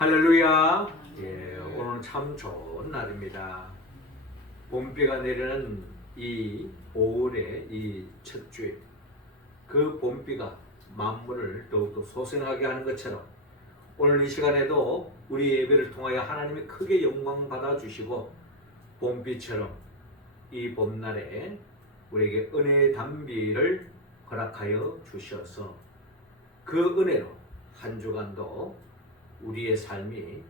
할렐루야. 오늘은 참 좋은 날입니다. 봄비가 내리는 이 5월의 이 첫 주에 그 봄비가 만물을 더욱더 소생하게 하는 것처럼 오늘 이 시간에도 우리 예배를 통하여 하나님이 크게 영광 받아 주시고 봄비처럼 이 봄날에 우리에게 은혜의 단비를 허락하여 주셔서 그 은혜로 한 주간도 우리의 삶이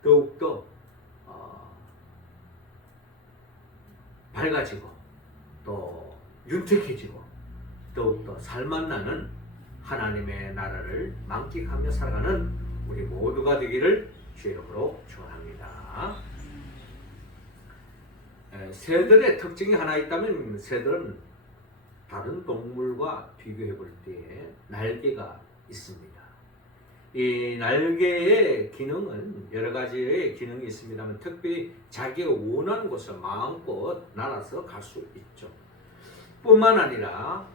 더욱더 밝아지고 또 윤택해지고 더욱더 살맛나는 하나님의 나라를 만끽하며 살아가는 우리 모두가 되기를 주의 이름으로 축원합니다. 새들의 특징이 하나 있다면 새들은 다른 동물과 비교해 볼 때에 날개가 있습니다. 이 날개의 기능은 여러 가지의 기능이 있습니다만 특별히 자기가 원하는 곳을 마음껏 날아서 갈 수 있죠. 뿐만 아니라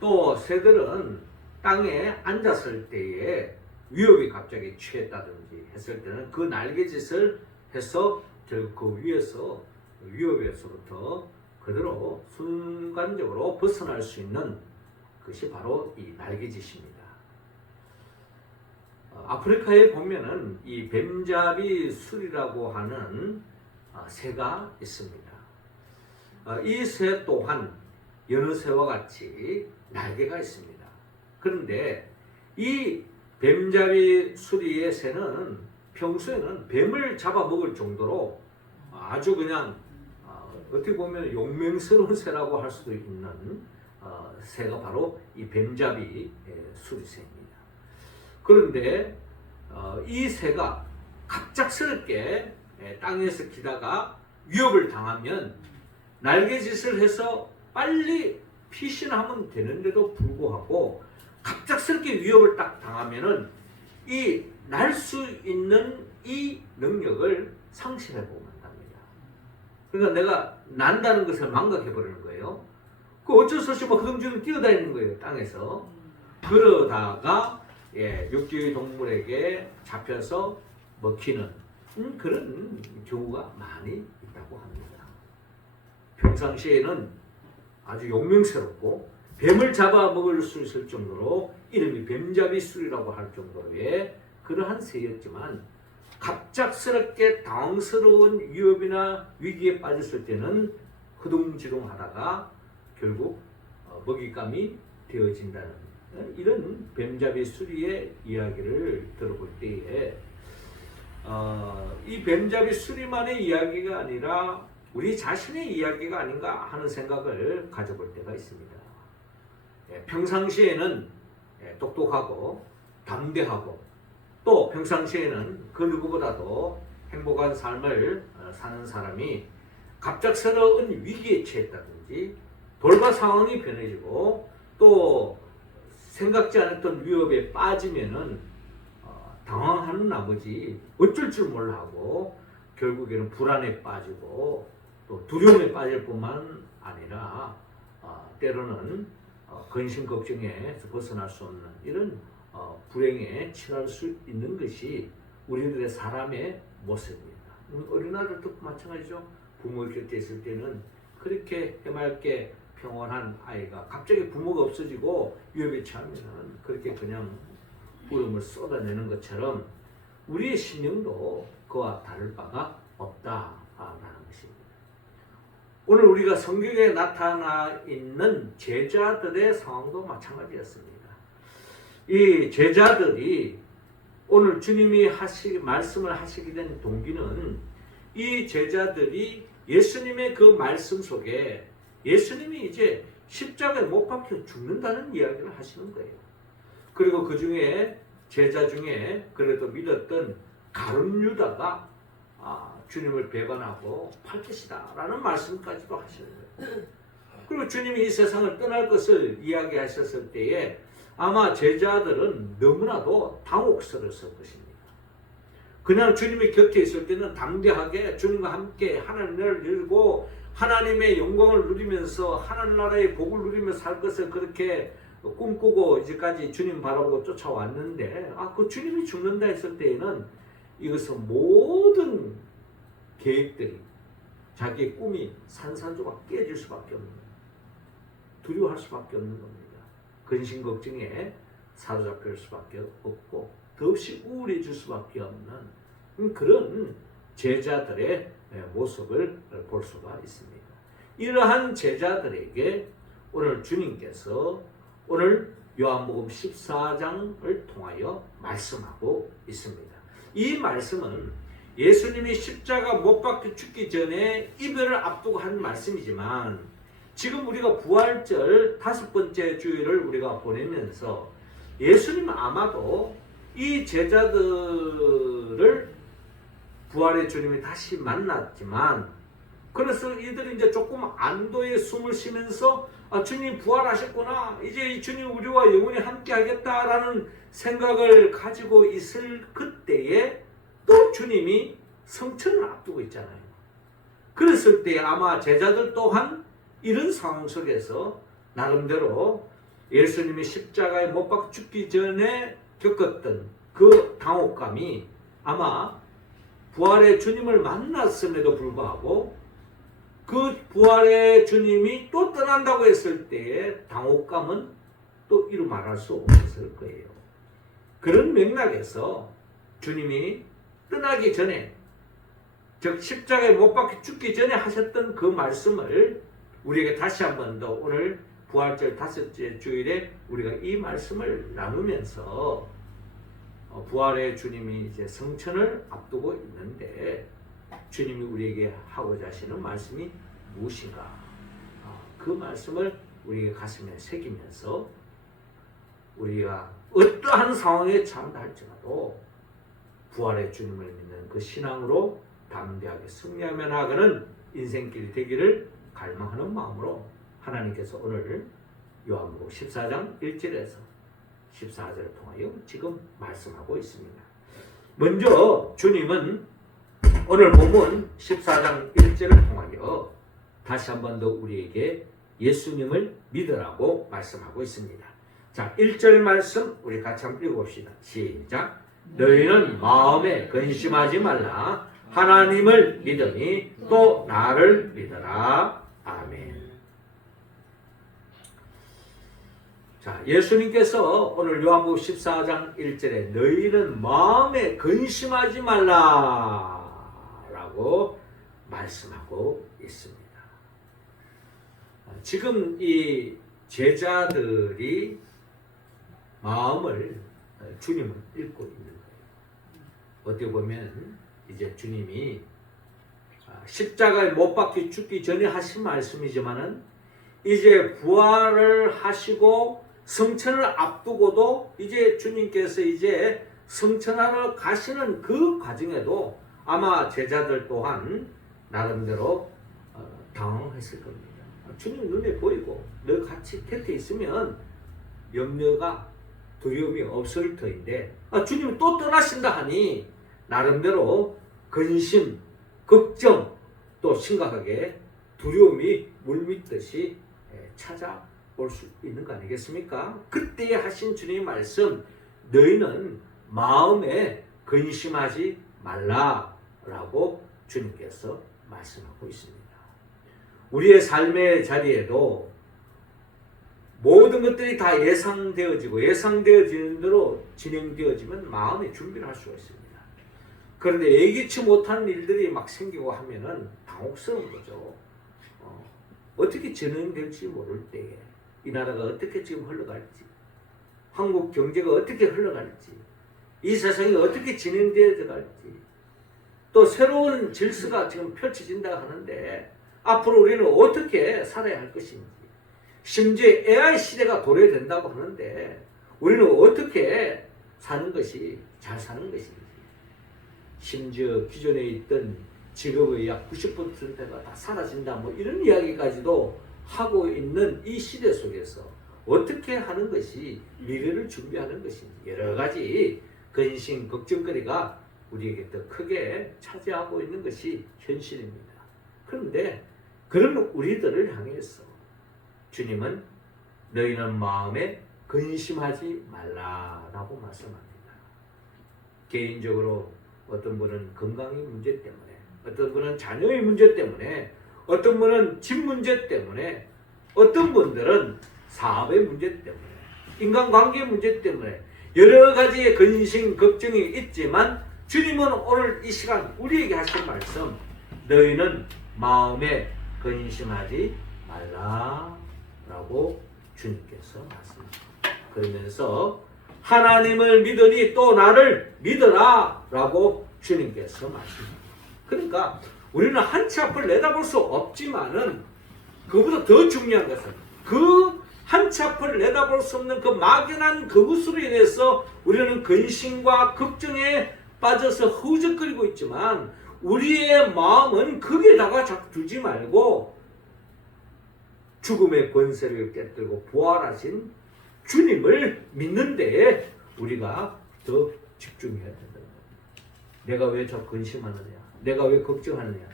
또 새들은 땅에 앉았을 때에 위협이 갑자기 취했다든지 했을 때는 그 날개짓을 해서 결국 그 위에서 위협에서부터 그대로 순간적으로 벗어날 수 있는 것이 바로 이 날개짓입니다. 아프리카에 보면은 이 뱀잡이 술이라고 하는 새가 있습니다. 이 새 또한 여느 새와 같이 날개가 있습니다. 그런데 이 뱀잡이 수리의 새는 평소에는 뱀을 잡아먹을 정도로 아주 그냥 어떻게 보면 용맹스러운 새라고 할 수도 있는 새가 바로 이 뱀잡이 수리새입니다. 그런데 이 새가 갑작스럽게 땅에서 기다가 위협을 당하면 날개짓을 해서 빨리 피신하면 되는데도 불구하고 갑작스럽게 위협을 딱 당하면은 이 날 수 있는 이 능력을 상실해 보면 합니다. 그러니까 내가 난다는 것을 망각해 버리는 거예요. 그 어쩔 수 없이 막 허둥지둥 뛰어다니는 거예요, 땅에서. 그러다가 육지 동물에게 잡혀서 먹히는 그런 경우가 많이 있다고 합니다. 평상시에는 아주 용맹스럽고 뱀을 잡아먹을 수 있을 정도로 이름이 뱀잡이 술이라고 할 정도의 그러한 새였지만 갑작스럽게 당황스러운 위협이나 위기에 빠졌을 때는 허둥지둥하다가 결국 먹잇감이 되어진다는 이런 뱀잡이 수리의 이야기를 들어볼 때에 이 뱀잡이 수리만의 이야기가 아니라 우리 자신의 이야기가 아닌가 하는 생각을 가져볼 때가 있습니다. 평상시에는 똑똑하고 담대하고 또 평상시에는 그 누구보다도 행복한 삶을 사는 사람이 갑작스러운 위기에 처했다든지 돌발 상황이 변해지고 또 생각지 않았던 위협에 빠지면은 당황하는 나머지 어쩔 줄 몰라 하고 결국에는 불안에 빠지고 또 두려움에 빠질 뿐만 아니라 때로는 근심 걱정에서 벗어날 수 없는 이런 불행에 처할 수 있는 것이 우리들의 사람의 모습입니다. 어린아이들도 마찬가지죠. 부모 곁에 있을 때는 그렇게 해맑게 평온한 아이가 갑자기 부모가 없어지고 위협에 처하면 그렇게 그냥 울음을 쏟아내는 것처럼 우리의 심령도 그와 다를 바가 없다라는 것입니다. 오늘 우리가 성경에 나타나 있는 제자들의 상황도 마찬가지였습니다. 이 제자들이 오늘 주님이 말씀을 하시게 된 동기는 이 제자들이 예수님의 그 말씀 속에 예수님이 이제 십자가에 못 박혀 죽는다는 이야기를 하시는 거예요. 그리고 그 중에 제자 중에 그래도 믿었던 가룟 유다가 주님을 배반하고 팔 것이다라는 말씀까지도 하시는 거예요. 그리고 주님이 이 세상을 떠날 것을 이야기하셨을 때에 아마 제자들은 너무나도 당혹스러웠을 것입니다. 그냥 주님이 곁에 있을 때는 담대하게 주님과 함께 하나님을 누리고 하나님의 영광을 누리면서 하나님 나라의 복을 누리며 살 것을 그렇게 꿈꾸고 이제까지 주님 바라보고 쫓아왔는데 그 주님이 죽는다 했을 때에는 이것은 모든 계획들이, 자기의 꿈이 산산조각 깨질 수밖에 없는 겁니다. 두려워할 수밖에 없는 겁니다. 근심 걱정에 사로잡힐 수밖에 없고 더없이 우울해질 수밖에 없는 그런 제자들의 모습을 볼 수가 있습니다. 이러한 제자들에게 오늘 주님께서 오늘 요한복음 14장을 통하여 말씀하고 있습니다. 이 말씀은 예수님이 십자가 못 박혀 죽기 전에 이별을 앞두고 한 말씀이지만 지금 우리가 부활절 5번째 주일을 우리가 보내면서 예수님은 아마도 이 제자들을 부활의 주님이 다시 만났지만 그래서 이들이 이제 조금 안도의 숨을 쉬면서 주님 부활하셨구나, 이제 이 주님 우리와 영원히 함께 하겠다라는 생각을 가지고 있을 그때에 또 주님이 성천을 앞두고 있잖아요. 그랬을 때 아마 제자들 또한 이런 상황 속에서 나름대로 예수님이 십자가에 못 박혀 죽기 전에 겪었던 그 당혹감이 아마 부활의 주님을 만났음에도 불구하고 그 부활의 주님이 또 떠난다고 했을 때의 당혹감은 또 이루 말할 수 없을 거예요. 그런 맥락에서 주님이 떠나기 전에, 즉 십자가에 못 박혀 죽기 전에 하셨던 그 말씀을 우리에게 다시 한 번 더 오늘 부활절 5째 주일에 우리가 이 말씀을 나누면서 부활의 주님이 이제 성천을 앞두고 있는데 주님이 우리에게 하고자 하시는 말씀이 무엇인가? 그 말씀을 우리의 가슴에 새기면서 우리가 어떠한 상황에 처한다 할지라도 부활의 주님을 믿는 그 신앙으로 담대하게 승리하며 나아가는 인생길이 되기를 갈망하는 마음으로 하나님께서 오늘 요한복음 14장 1절에서 14절을 통하여 지금 말씀하고 있습니다. 먼저 주님은 오늘 본문 14장 1절을 통하여 다시 한 번 더 우리에게 예수님을 믿으라고 말씀하고 있습니다. 자, 1절 말씀 우리 같이 한번 읽어봅시다. 시작. 너희는 마음에 근심하지 말라. 하나님을 믿으니 또 나를 믿어라. 아멘. 자, 예수님께서 오늘 요한복음 14장 1절에 너희는 마음에 근심하지 말라 라고 말씀하고 있습니다. 지금 이 제자들이 마음을 주님을 읽고 있는 거예요. 어떻게 보면 이제 주님이 십자가에 못 박혀 죽기 전에 하신 말씀이지만은 이제 부활을 하시고 성천을 앞두고도 이제 주님께서 이제 성천하러 가시는 그 과정에도 아마 제자들 또한 나름대로 당황했을 겁니다. 주님 눈에 보이고 너 같이 곁에 있으면 염려가 두려움이 없을 터인데 주님이 또 떠나신다 하니 나름대로 근심, 걱정, 또 심각하게 두려움이 물밀듯이 찾아올 수 있는 거 아니겠습니까? 그때에 하신 주님의 말씀, 너희는 마음에 근심하지 말라라고 주님께서 말씀하고 있습니다. 우리의 삶의 자리에도 모든 것들이 다 예상되어지는 대로 진행되어지면 마음의 준비를 할 수가 있습니다. 그런데 예기치 못한 일들이 막 생기고 하면은 당혹스러운 거죠. 어떻게 진행될지 모를 때에 이 나라가 어떻게 지금 흘러갈지, 한국 경제가 어떻게 흘러갈지, 이 세상이 어떻게 진행되어 갈지, 또 새로운 질서가 지금 펼쳐진다 하는데 앞으로 우리는 어떻게 살아야 할 것인지, 심지어 AI 시대가 도래된다고 하는데 우리는 어떻게 사는 것이 잘 사는 것인지, 심지어 기존에 있던 직업의 약 90%가 다 사라진다 뭐 이런 이야기까지도 하고 있는 이 시대 속에서 어떻게 하는 것이 미래를 준비하는 것인지 여러 가지 근심, 걱정거리가 우리에게 더 크게 차지하고 있는 것이 현실입니다. 그런데 그런 우리들을 향해서 주님은 너희는 마음에 근심하지 말라라고 말씀합니다. 개인적으로 어떤 분은 건강의 문제 때문에, 어떤 분은 자녀의 문제 때문에, 어떤 분은 집 문제 때문에, 어떤 분들은 사업의 문제 때문에, 인간관계 문제 때문에 여러 가지의 근심, 걱정이 있지만 주님은 오늘 이 시간 우리에게 하신 말씀, 너희는 마음에 근심하지 말라라고 주님께서 말씀합니다. 그러면서 하나님을 믿으니 또 나를 믿어라라고 주님께서 말씀합니다. 그러니까 우리는 한 치 앞을 내다볼 수 없지만은 그보다 더 중요한 것은 그 한 치 앞을 내다볼 수 없는 그 막연한 그것으로 인해서 우리는 근심과 걱정에 빠져서 허우적거리고 있지만 우리의 마음은 거기에다가 자꾸 두지 말고 죽음의 권세를 깨뜨리고 부활하신 주님을 믿는 데에 우리가 더 집중해야 된다는 거예요. 내가 왜 저 근심하느냐? 내가 왜 걱정하느냐?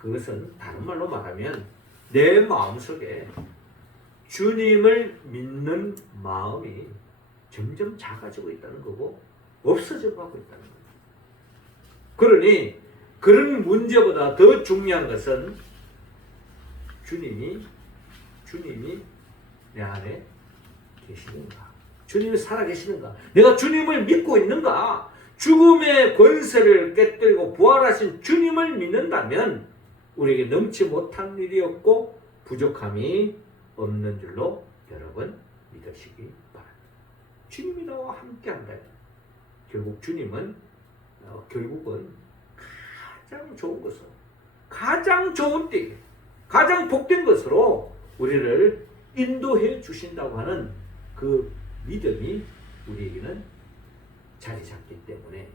그것은 다른 말로 말하면 내 마음속에 주님을 믿는 마음이 점점 작아지고 있다는 거고 없어져 가고 있다는 거예요. 그러니 그런 문제보다 더 중요한 것은 주님이 내 안에 계시는가? 주님이 살아계시는가? 내가 주님을 믿고 있는가? 죽음의 권세를 깨뜨리고 부활하신 주님을 믿는다면 우리에게 넘치 못한 일이 없고 부족함이 없는 줄로 여러분 믿으시기 바랍니다. 주님이 나와 함께한다. 결국 주님은 결국은 가장 좋은 것으로, 가장 좋은 때, 가장 복된 것으로 우리를 인도해 주신다고 하는 그 믿음이 우리에게는 자리 잡기 때문에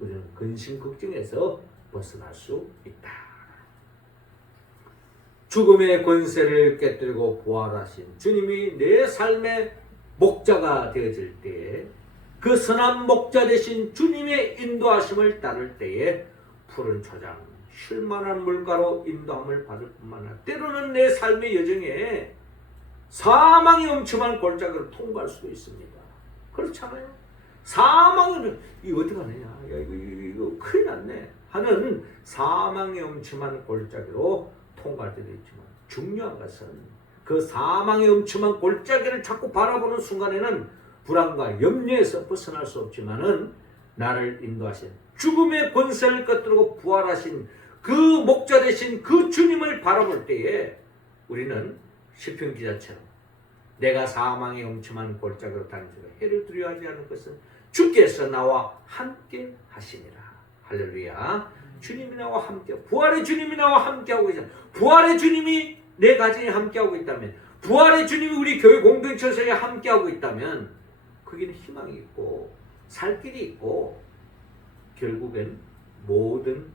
우리는 근심 걱정에서 벗어날 수 있다. 죽음의 권세를 깨뜨리고 부활하신 주님이 내 삶의 목자가 되어질 때에 그 선한 목자 되신 주님의 인도하심을 따를 때에 푸른 초장, 쉴만한 물가로 인도함을 받을 뿐만 아니라 때로는 내 삶의 여정에 사망의 엄침한 골짜기를 통과할 수도 있습니다. 그렇잖아요. 사망은 이거 어떡하느냐, 야, 이거 큰일 났네 하는 사망의 엄침한 골짜기로 통과할 때도 있지만 중요한 것은 그 사망의 엄침한 골짜기를 자꾸 바라보는 순간에는 불안과 염려에서 벗어날 수 없지만은 나를 인도하신 죽음의 권세를 깨뜨리고 부활하신 그 목자 되신 그 주님을 바라볼 때에 우리는 시편 기자처럼 내가 사망의 엄침한 골짜기로 다니지만 해를 두려워하지 않을 것은 주께서 나와 함께 하시니라. 할렐루야. 주님이 나와 함께, 부활의 주님이 나와 함께하고 계시다. 부활의 주님이 내 가정에 함께하고 있다면, 부활의 주님이 우리 교회 공동체에 함께하고 있다면 거기는 희망이 있고 살 길이 있고 결국엔 모든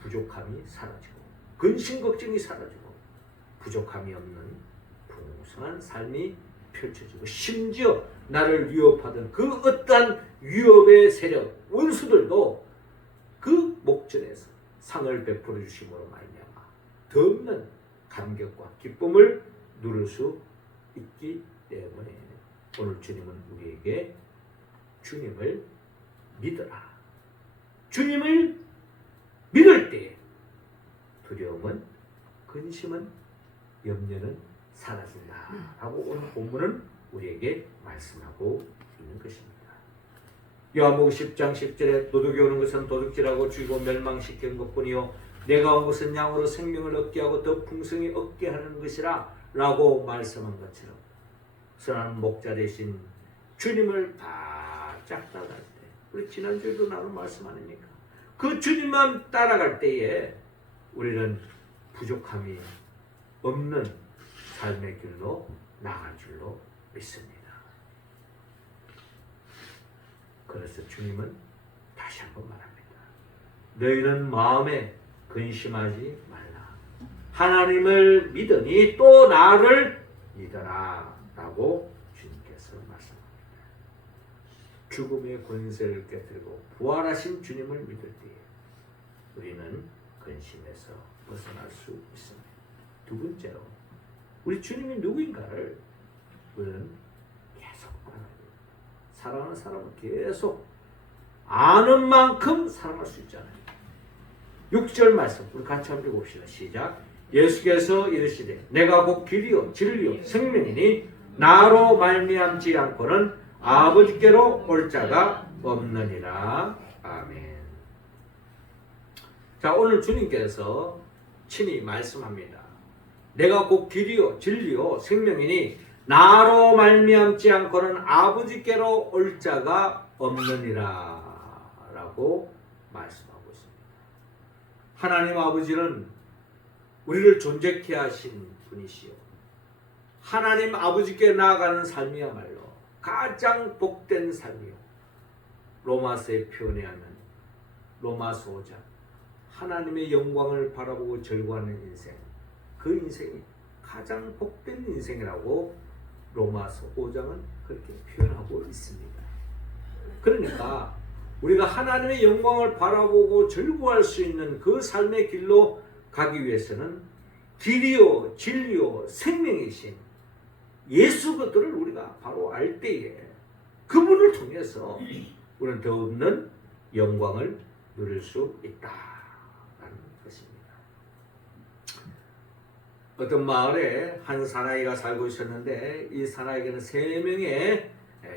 부족함이 사라지고 근심 걱정이 사라지고 부족함이 없는 풍성한 삶이 펼쳐지고 심지어 나를 위협하던 그 어떠한 위협의 세력, 원수들도 그 목전에서 상을 베풀어 주심으로 말미암아 더 없는 감격과 기쁨을 누릴 수 있기 때문에 오늘 주님은 우리에게 주님을 믿어라. 주님을 믿을 때 두려움은, 근심은, 염려는 사라진다 라고 오늘 본문은 우리에게 말씀하고 있는 것입니다. 요한복음 10장 10절에 도둑이 오는 것은 도둑질하고 죽이고 멸망시키는 것뿐이요 내가 온 것은 양으로 생명을 얻게 하고 더 풍성히 얻게 하는 것이라 라고 말씀한 것처럼 선한 목자 되신 주님을 바짝 따라갈 때, 우리 지난주에도 나눈 말씀 아닙니까? 그 주님만 따라갈 때에 우리는 부족함이 없는 삶의 길로 나갈 줄로 믿습니다. 그래서 주님은 다시 한번 말합니다. 너희는 마음에 근심하지 말라. 하나님을 믿으니 또 나를 믿어라 라고 주님께서 말씀합니다. 죽음의 권세를 깨뜨리고 부활하신 주님을 믿을 때에 우리는 근심에서 벗어날 수 있습니다. 두 번째로 우리 주님이 누구인가를 우리는 계속 알아야 돼요. 사랑하는 사람은 계속 아는 만큼 사랑할 수 있잖아요. 6절 말씀 우리 같이 한번 읽어봅시다. 시작. 예수께서 이르시되 내가 곧 길이요 진리요 생명이니 나로 말미암지 않고는 아버지께로 올 자가 없느니라. 아멘. 자, 오늘 주님께서 친히 말씀합니다. 내가 곧 길이요 진리요 생명이니 나로 말미암지 않고는 아버지께로 올 자가 없느니라 라고 말씀하고 있습니다. 하나님 아버지는 우리를 존재케 하신 분이시요, 하나님 아버지께 나아가는 삶이야말로 가장 복된 삶이요, 로마서에 표현하는 로마서 5장 하나님의 영광을 바라보고 절구하는 인생, 그 인생이 가장 복된 인생이라고 로마서 5장은 그렇게 표현하고 있습니다. 그러니까 우리가 하나님의 영광을 바라보고 절구할 수 있는 그 삶의 길로 가기 위해서는 길이요 진리요 생명이신 예수 그리스도를 우리가 바로 알 때에 그분을 통해서 우리는 더 없는 영광을 누릴 수 있다라는 것입니다. 어떤 마을에 한 사나이가 살고 있었는데 이 사나이에게는 3명의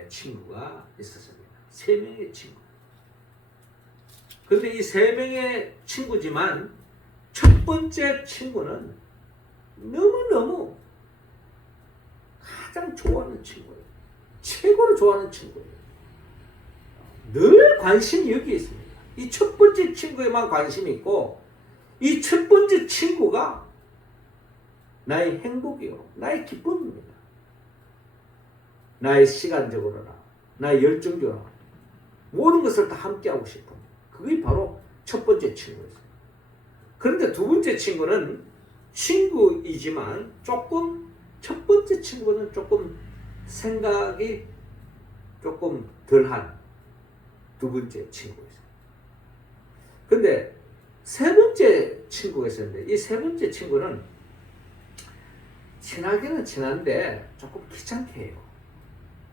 친구가 있었습니다. 3명의 친구. 그런데 이 3명의 친구지만 첫 번째 친구는 너무너무 가장 좋아하는 친구예요. 최고로 좋아하는 친구예요. 늘 관심이 여기에 있습니다. 이 첫 번째 친구에만 관심이 있고 이 첫 번째 친구가 나의 행복이요, 나의 기쁨입니다. 나의 시간적으로나 나의 열정적으로나 모든 것을 다 함께하고 싶은 그게 바로 첫 번째 친구였어요. 그런데 두 번째 친구는 친구이지만 조금 첫 번째 친구는 조금 생각이 조금 덜한 두 번째 친구였어요. 근데 세 번째 친구가 있었는데 이 세 번째 친구는 친하기는 친한데 조금 귀찮게 해요.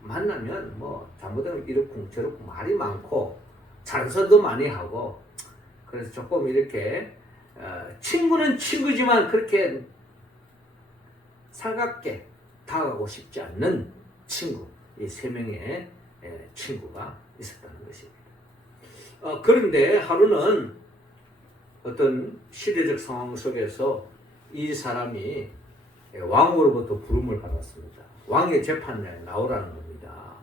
만나면 뭐 잘못하면 이렇고 저렇고 말이 많고 잔소리도 많이 하고 그래서 조금 이렇게 친구는 친구지만 그렇게 살갑게 다가가고 싶지 않는 친구, 이 3명의 친구가 있었다는 것입니다. 그런데 하루는 어떤 시대적 상황 속에서 이 사람이 왕으로부터 부름을 받았습니다. 왕의 재판에 나오라는 겁니다.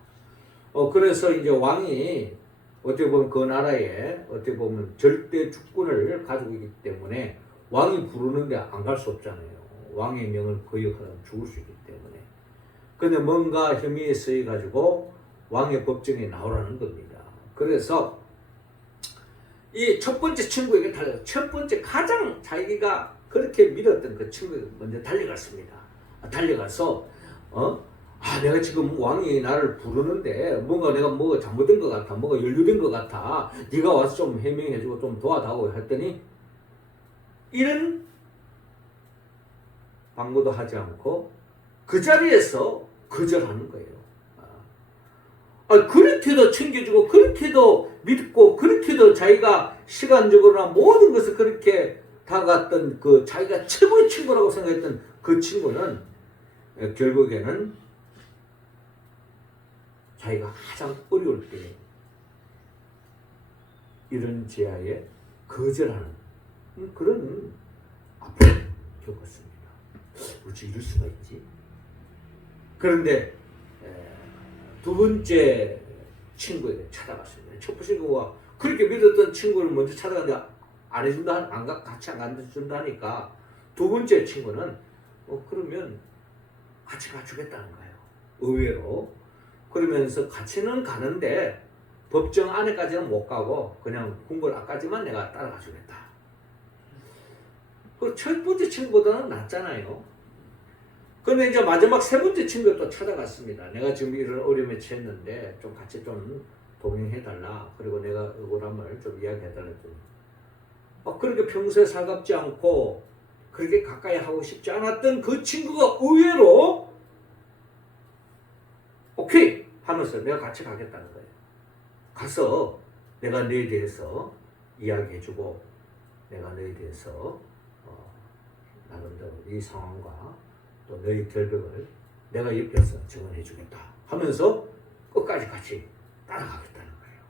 그래서 이제 왕이 어떻게 보면 그 나라에 어떻게 보면 절대 주권을 가지고 있기 때문에 왕이 부르는데 안 갈 수 없잖아요. 왕의 명을 거역하면 죽을 수 있기 때문에. 근데 뭔가 혐의에 쓰여 가지고 왕의 법정에 나오라는 겁니다. 그래서 이 첫 번째 친구에게 첫 번째 가장 자기가 그렇게 믿었던 그 친구가 먼저 달려갔습니다. 달려가서 내가 지금 왕이 나를 부르는데 뭔가 내가 뭐가 잘못된 것 같아, 뭐가 연루된 것 같아, 네가 와서 좀 해명해주고 좀 도와다오 했더니 이런 방구도 하지 않고 그 자리에서 거절하는 거예요. 그렇게도 챙겨주고 그렇게도 믿고 그렇게도 자기가 시간적으로나 모든 것을 그렇게 다가갔던 그 자기가 최고의 친구라고 생각했던 그 친구는 결국에는 자기가 가장 어려울 때 이런 제하에 거절하는 그런 아픔을 겪었습니다. 어찌 이럴 수가 있지? 그런데 두 번째 친구에게 찾아갔습니다. 첫 번째 친구가 그렇게 믿었던 친구를 먼저 찾아갔는데 안 해준다, 같이 안 가준다니까 두 번째 친구는 그러면 같이 가주겠다는 거예요. 의외로. 그러면서 같이는 가는데 법정 안에까지는 못 가고 그냥 궁궐 앞까지만 내가 따라가 주겠다. 그 첫 번째 친구보다는 낫잖아요. 근데 이제 마지막 세 번째 친구가 또 찾아갔습니다. 내가 지금 이런 어려움에 처했는데 좀 같이 좀 동행해달라. 그리고 내가 억울함을 좀 이야기해달라. 그렇게 평소에 살갑지 않고 그렇게 가까이 하고 싶지 않았던 그 친구가 의외로 오케이 하면서 내가 같이 가겠다는 거예요. 가서 내가 너에 대해서 이야기해주고 내가 너에 대해서 나름대로 이 상황과 또 너의 결백을 내가 옆에서 증언해주겠다 하면서 끝까지 같이 따라가겠다는 거예요.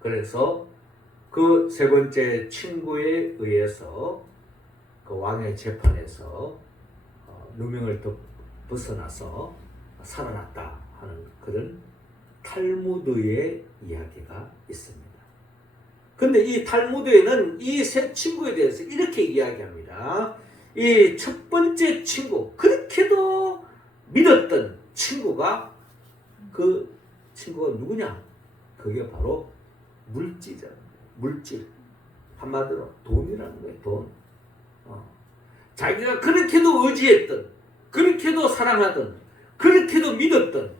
그래서 그 세 번째 친구에 의해서 그 왕의 재판에서 누명을 벗어나서 살아났다 하는 그런 탈무드의 이야기가 있습니다. 근데 이 탈무드에는 이 세 친구에 대해서 이렇게 이야기합니다. 이 첫 번째 친구, 그렇게도 믿었던 친구가 그 친구가 누구냐? 그게 바로 물질이잖아요. 물질. 한마디로 돈이라는 거예요. 돈. 자기가 그렇게도 의지했던, 그렇게도 사랑하던, 그렇게도 믿었던,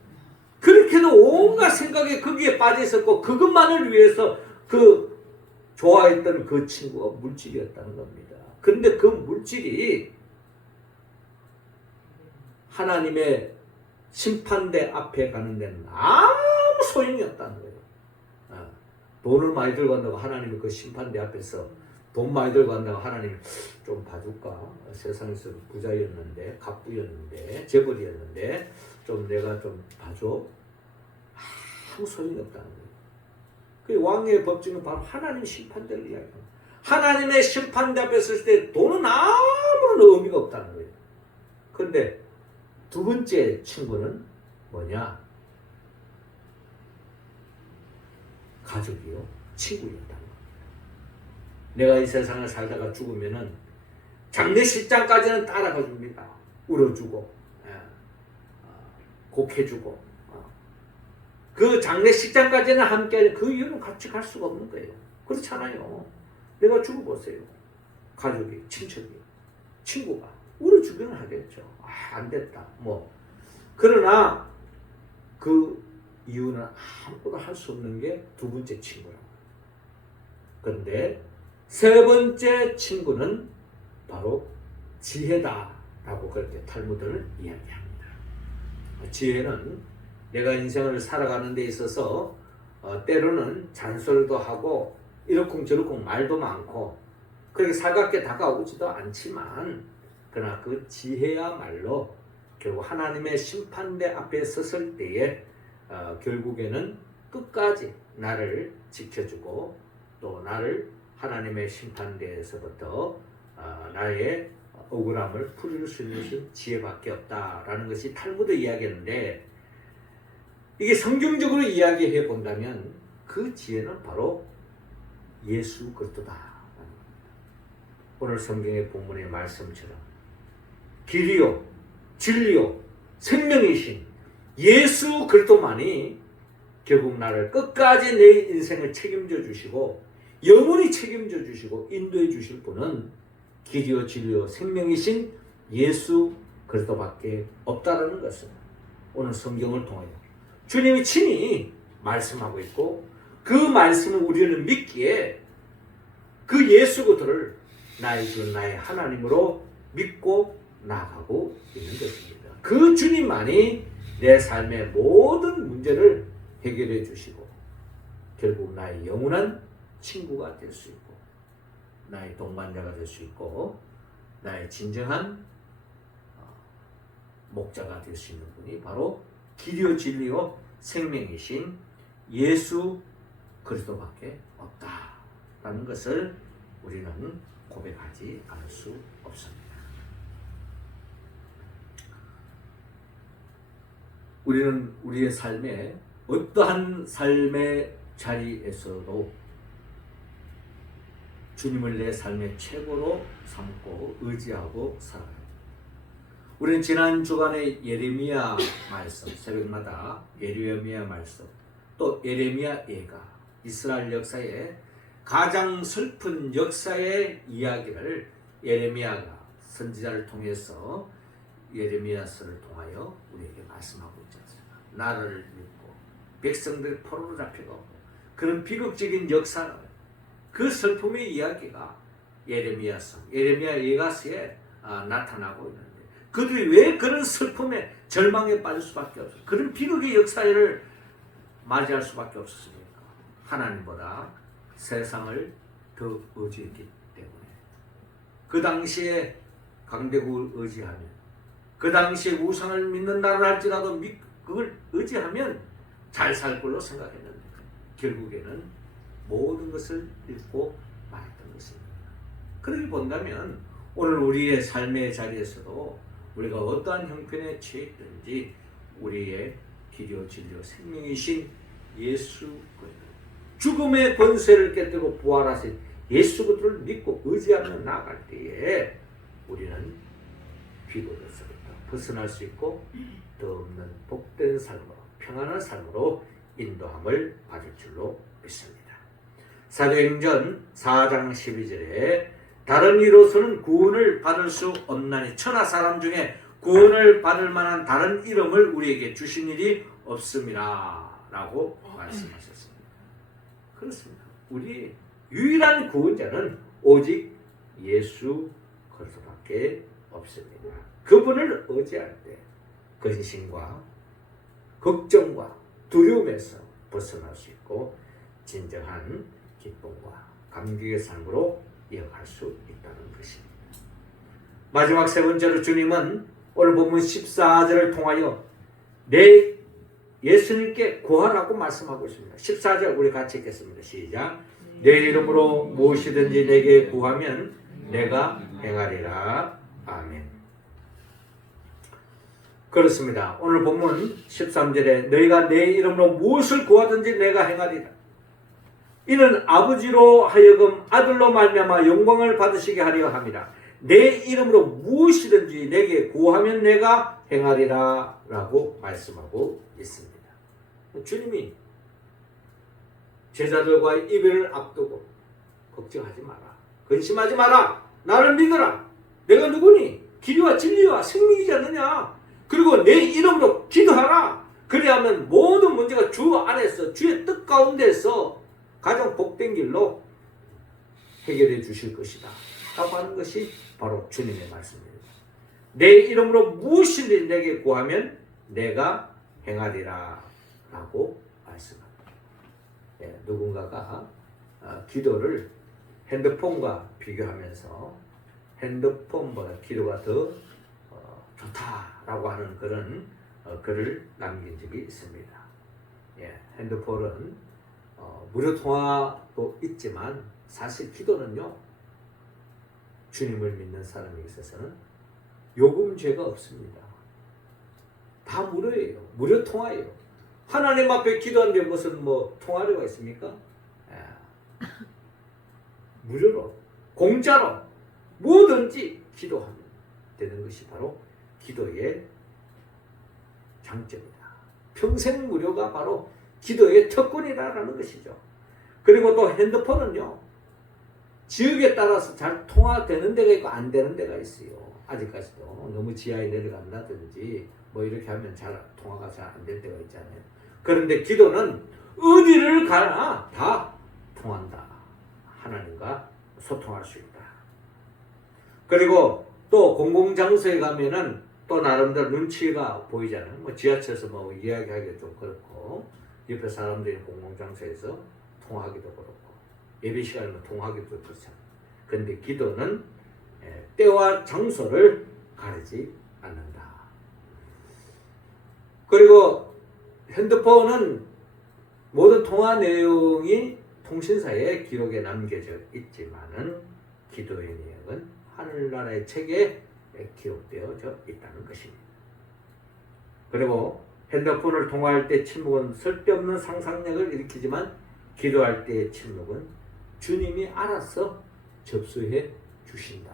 그렇게도 온갖 생각에 거기에 빠져 있었고 그것만을 위해서 그 좋아했던 그 친구가 물질이었다는 겁니다. 그런데 그 물질이 하나님의 심판대 앞에 가는 데는 아무 소용이 없다는 거예요. 돈을 많이 들고 간다고 하나님이 그 심판대 앞에서 돈 많이 들고 간다고 하나님 좀 봐줄까? 세상에서 부자였는데, 갑부였는데, 재벌이었는데 좀 내가 좀 봐줘? 아무 소용이 없다는 거예요. 그 왕의 법칙은 바로 하나님 심판대를 이야기합니다. 하나님의 심판대 앞에 섰을 때 돈은 아무런 의미가 없다는 거예요. 그런데 두 번째 친구는 뭐냐? 가족이요, 친구였다는 겁니다. 내가 이 세상을 살다가 죽으면은 장례식장까지는 따라가 줍니다. 울어주고, 곡해주고. 그 장례식장까지는 함께, 그 이유는 같이 갈 수가 없는 거예요. 그렇잖아요. 내가 죽어보세요. 가족이, 친척이, 친구가 울어주기는 하겠죠. 안 됐다. 그러나 그 이유는 아무것도 할 수 없는 게 두 번째 친구라고. 그런데 세 번째 친구는 바로 지혜다라고 그렇게 탈무드는 이야기합니다. 지혜는 내가 인생을 살아가는 데 있어서 때로는 잔소리도 하고 이러쿵저러쿵 말도 많고 그렇게 살갑게 다가오지도 않지만 그러나 그 지혜야말로 결국 하나님의 심판대 앞에 섰을 때에 결국에는 끝까지 나를 지켜주고 또 나를 하나님의 심판대에서부터 나의 억울함을 풀릴 수 있는 것이 지혜밖에 없다라는 것이 탈무드 이야기인데 이게 성경적으로 이야기해 본다면 그 지혜는 바로 예수 그리스도다. 오늘 성경의 본문의 말씀처럼 길이요 진리요 생명이신 예수 그리스도만이 결국 나를 끝까지 내 인생을 책임져 주시고 영원히 책임져 주시고 인도해 주실 분은 길이요 진리요 생명이신 예수 그리스도밖에 없다라는 것을 오늘 성경을 통하여 주님이 친히 말씀하고 있고 그 말씀을 우리는 믿기에 그 예수 그리스도를 나의 주 나의 하나님으로 믿고 나아가고 있는 것입니다. 그 주님만이 내 삶의 모든 문제를 해결해 주시고 결국 나의 영원한 친구가 될 수 있고 나의 동반자가 될 수 있고 나의 진정한 목자가 될 수 있는 분이 바로 길이요 진리요 생명이신 예수 그리스도밖에 없다라는 것을 우리는 고백하지 않을 수 없습니다. 우리는 우리의 삶에 어떠한 삶의 자리에서도 주님을 내 삶의 최고로 삼고 의지하고 살아가요. 우리는 지난 주간에 예레미야 말씀, 새벽마다 예레미야 말씀, 또 예레미야 예가, 이스라엘 역사의 가장 슬픈 역사의 이야기를 예레미야가 선지자를 통해서 예레미야서를 통하여 우리에게 말씀하고 있지 않습니까? 나를 믿고 백성들이 포로로 잡혀가고 그런 비극적인 역사, 그 슬픔의 이야기가 예레미야서, 예레미야 예가서에 나타나고 있는데 그들이 왜 그런 슬픔에 절망에 빠질 수밖에 없어요? 그런 비극의 역사를 맞이할 수밖에 없었습니까? 하나님보다 세상을 더 의지했기 때문에 그 당시에 강대국을 의지하면, 그 당시에 우상을 믿는 나라를 할지라도 그걸 의지하면 잘 살 걸로 생각했는데 결국에는 모든 것을 잃고 말았던 것입니다. 그렇게 본다면 오늘 우리의 삶의 자리에서도 우리가 어떠한 형편에 처했든지 우리의 길이요 진리요 생명이신 예수 그리스도, 죽음의 권세를 깨뜨리고 부활하신 예수 그리스도를 믿고 의지하며 나아갈 때에 우리는 비고로서부터 벗어날 수 있고 더 없는 복된 삶으로, 평안한 삶으로 인도함을 받을 줄로 믿습니다. 사도행전 4장 12절에 다른 이로서는 구원을 받을 수 없나니 천하 사람 중에 구원을 받을 만한 다른 이름을 우리에게 주신 일이 없습니다 라고 말씀하셨습니다. 그렇습니다. 우리 유일한 구원자는 오직 예수 그리스도밖에 없습니다. 그분을 의지할 때 근심과 걱정과 두려움에서 벗어날 수 있고 진정한 기쁨과 감격의 삶으로 이어갈 수 있다는 것입니다. 마지막 세 번째로 주님은 오늘 본문 14절을 통하여 내 예수님께 구하라고 말씀하고 있습니다. 14절 우리 같이 읽겠습니다. 시작. 내 이름으로 무엇이든지 내게 구하면 내가 행하리라. 아멘. 그렇습니다. 오늘 본문 13절에 너희가 내 이름으로 무엇을 구하든지 내가 행하리라. 이는 아버지로 하여금 아들로 말미암아 영광을 받으시게 하려 합니다. 내 이름으로 무엇이든지 내게 구하면 내가 행하리라 라고 말씀하고 있습니다. 주님이 제자들과의 이별을 앞두고 걱정하지 마라, 근심하지 마라, 나를 믿어라, 내가 누구니? 길이와 진리와 생명이지 않느냐? 그리고 내 이름으로 기도하라. 그리하면 모든 문제가 주 안에서 주의 뜻 가운데서 가장 복된 길로 해결해 주실 것이다 라고 하는 것이 바로 주님의 말씀입니다. 내 이름으로 무엇이든지 내게 구하면 내가 행하리라 라고 말씀합니다. 누군가가 기도를 핸드폰과 비교하면서 핸드폰보다 기도가 더 좋다라고 하는 그런 글을 남긴 적이 있습니다. 핸드폰은 무료 통화도 있지만 사실 기도는요, 주님을 믿는 사람에 있어서는 요금제가 없습니다. 다 무료예요. 무료 통화예요. 하나님 앞에 기도하는데 무슨 통화료가 있습니까? 무료로, 공짜로 뭐든지 기도하면 되는 것이 바로 기도의 장점이다. 평생 무료가 바로 기도의 특권이라는 것이죠. 그리고 또 핸드폰은요, 지역에 따라서 잘 통화되는 데가 있고 안 되는 데가 있어요. 아직까지도 너무 지하에 내려간다든지 이렇게 하면 통화가 잘 안 될 때가 있잖아요. 그런데 기도는 어디를 가나 다 통한다. 하나님과 소통할 수 있다. 그리고 또 공공장소에 가면은 또 나름대로 눈치가 보이잖아요. 지하철에서 이야기하기가 좀 그렇고, 옆에 사람들이 공공장소에서 통화하기도 그렇고, 예배 시간에 통화하기도 그렇잖아요. 그런데 기도는 때와 장소를 가리지 않는다. 그리고 핸드폰은 모든 통화 내용이 통신사의 기록에 남겨져 있지만은 기도의 내용은 하늘나라의 책에 기록되어져 있다는 것입니다. 그리고 핸드폰을 통화할 때 침묵은 쓸데없는 상상력을 일으키지만 기도할 때의 침묵은 주님이 알아서 접수해 주신다.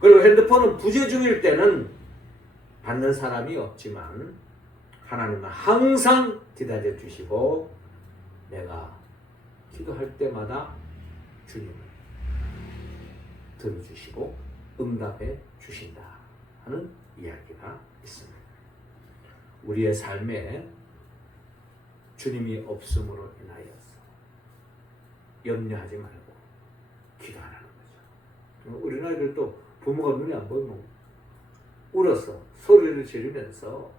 그리고 핸드폰은 부재 중일 때는 받는 사람이 없지만 하나님은 항상 기다려 주시고 내가 기도할 때마다 주님을 들어주시고 응답해 주신다 하는 이야기가 있습니다. 우리의 삶에 주님이 없음으로 인하여서 염려하지 말고 기도하라는 거죠. 우리 아이들도 부모가 눈이 안 보이면 울어서 소리를 지르면서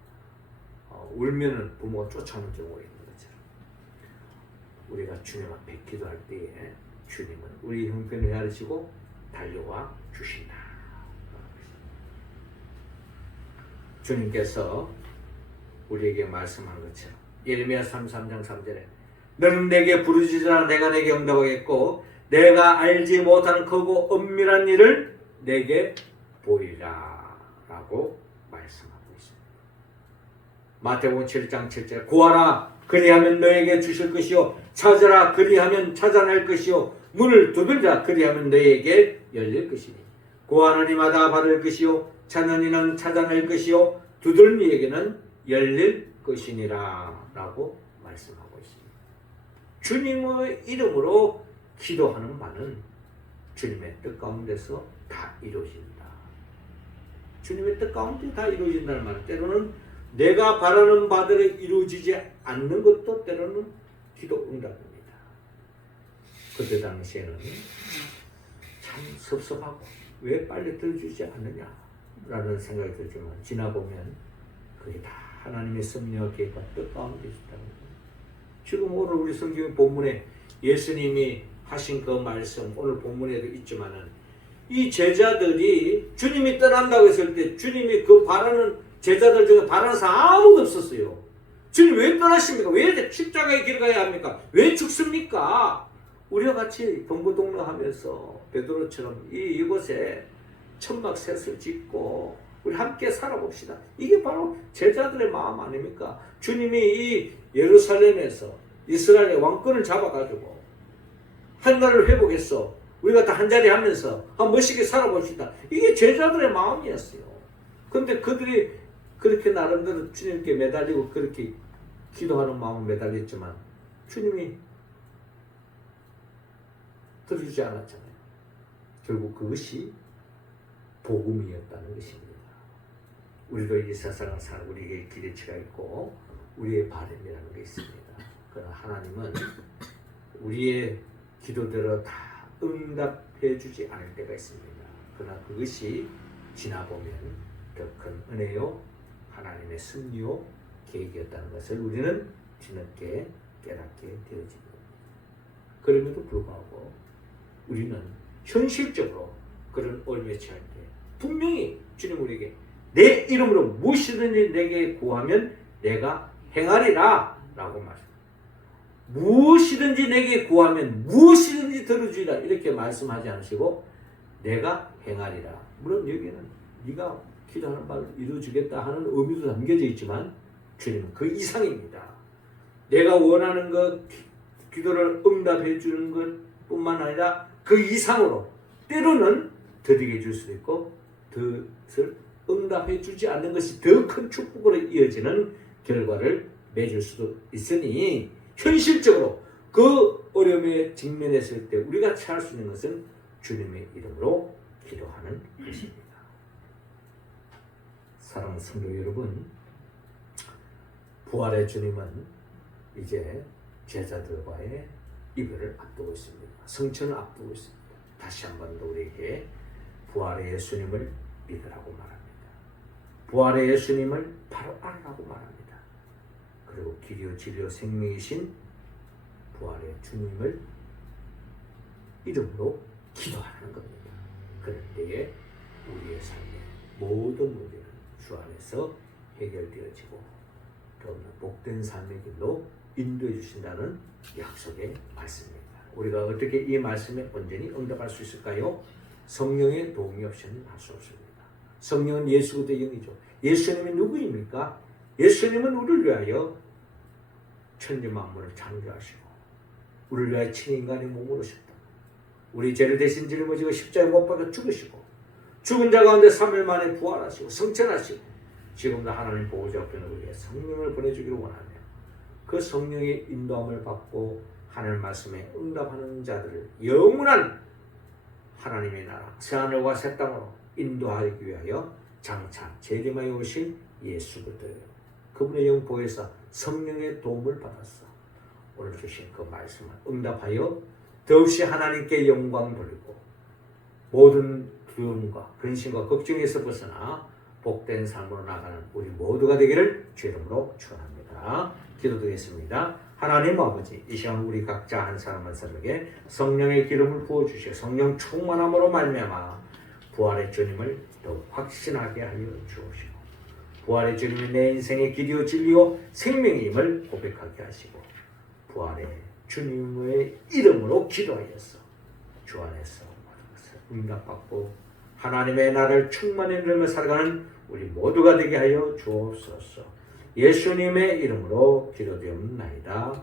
울면은 부모가 쫓아오는 경우가 있는 것처럼 우리가 주님 앞에 기도할 때에 주님은 우리 형편을 헤아리시고 달려와 주신다. 주님께서 우리에게 말씀한 것처럼 예레미야 33장 3절에 너는 내게 부르짖으라 내가 내게 응답하겠고 내가 알지 못하는 크고 엄밀한 일을 내게 보이라 라고 말씀하고 있습니다. 마태복음 7장 7절 구하라 그리하면 너에게 주실 것이요 찾으라 그리하면 찾아낼 것이요 문을 두들자 그리하면 너에게 열릴 것이니 구하는 이마다 받을 것이요 찾는 이는 찾아낼 것이요 두드리는 이에게는 열릴 것이니라 라고 말씀하고 있습니다. 주님의 이름으로 기도하는 바는 주님의 뜻 가운데서 다 이루어진다. 주님의 뜻 가운데 다 이루어진다는 말은 때로는 내가 바라는 바대로 이루어지지 않는 것도 때로는 기도 응답입니다. 그때 당시에는 참 섭섭하고 왜 빨리 들어주지 않느냐 라는 생각이 들지만 지나보면 그게 다 하나님의 섭리와 계획과 뜻 가운데 있다는 거예요. 지금 오늘 우리 성경 본문에 예수님이 하신 그 말씀 오늘 본문에도 있지만은 이 제자들이 주님이 떠난다고 했을 때 주님이 그 바라는 제자들 중에 바라는 사람 아무도 없었어요. 주님 왜 떠나십니까? 왜 십자가의 길을 가야 합니까? 왜 죽습니까? 우리와 같이 동고동락하면서 베드로처럼 이곳에 천막셋을 짓고 우리 함께 살아봅시다. 이게 바로 제자들의 마음 아닙니까? 주님이 이 예루살렘에서 이스라엘의 왕권을 잡아가지고 한 나라를 회복했어. 우리가 다 한자리 하면서 멋있게 살아봅시다. 이게 제자들의 마음이었어요. 그런데 그들이 그렇게 나름대로 주님께 매달리고 그렇게 기도하는 마음을 매달렸지만 주님이 들어주지 않았잖아요. 결국 그것이 복음이었다는 것입니다. 우리도 이 세상을 사는 우리에게 기대치가 있고 우리의 바람이라는 게 있습니다. 그러나 하나님은 우리의 기도대로 다 응답해 주지 않을 때가 있습니다. 그러나 그것이 지나보면 더 큰 은혜요 하나님의 섭리요 계획이었다는 것을 우리는 뒤늦게 깨닫게 되어집니다. 그럼에도 불구하고 우리는 현실적으로 그런 어려움에 처할 때 분명히 주님 우리에게 내 이름으로 무엇이든지 내게 구하면 내가 행하리라 라고 말씀합니다. 무엇이든지 내게 구하면 무엇이든지 들어주리라 이렇게 말씀하지 않으시고 내가 행하리라. 물론 여기는 네가 기도하는 바를 이루어주겠다 하는 의미도 담겨져 있지만 주님은 그 이상입니다. 내가 원하는 것 기도를 응답해 주는 것뿐만 아니라 그 이상으로 때로는 더디게 줄 수도 있고 그것을 응답해 주지 않는 것이 더 큰 축복으로 이어지는 결과를 맺을 수도 있으니 현실적으로 그 어려움에 직면했을 때 우리가 취할 수 있는 것은 주님의 이름으로 기도하는 것입니다. 사랑하는 성도 여러분, 부활의 주님은 이제 제자들과의 이별을 앞두고 있습니다. 성천을 앞두고 있습니다. 다시 한 번 더 우리에게 부활의 예수님을 믿으라고 말합니다. 부활의 예수님을 바로 알라고 말합니다. 그리고 길이요 진리요 생명이신 부활의 주님을 이름으로 기도하는 겁니다. 그럴 때에 우리의 삶의 모든 문제는 주 안에서 해결되어지고 더욱더 복된 삶의 길로 인도해 주신다는 약속의 말씀입니다. 우리가 어떻게 이 말씀에 온전히 응답할 수 있을까요? 성령의 도움이 없이는 할 수 없습니다. 성령은 예수 그리스도의 영이죠. 예수님이 누구입니까? 예수님은 우리를 위하여 천지 만물을 창조하시고 우리를 위하여 친인간의 몸으로 오셨다. 우리 죄를 대신 짊어지고 십자가에 못 박아 죽으시고 죽은 자 가운데 3일 만에 부활하시고 성천하시고 지금도 하나님 보호자 앞에 우리에게 성령을 보내주기를 원하며 그 성령의 인도함을 받고 하늘 말씀에 응답하는 자들을 영원한 하나님의 나라 새하늘과 새 땅으로 인도하기 위하여 장차 재림하여 오실 예수 그리스도 그분의 영보에서 성령의 도움을 받았어. 오늘 주신 그 말씀을 응답하여 더없이 하나님께 영광 돌리고 모든 두려움과 근심과 걱정에서 벗어나 복된 삶으로 나가는 우리 모두가 되기를 주의 이름으로 축원합니다. 기도드리겠습니다. 하나님 아버지, 이 시간 우리 각자 한 사람 한 사람에게 성령의 기름을 부어주시고 성령 충만함으로 말미암아 부활의 주님을 더욱 확신하게 하여 주옵시고 부활의 주님이 내 인생의 길이요 진리요 생명임을 고백하게 하시고 부활의 주님의 이름으로 기도하였어 주 안에서 모든 것을 응답받고 하나님의 나라를 충만히 누리며 살아가는 우리 모두가 되게 하여 주옵소서. 예수님의 이름으로 기도되옵나이다.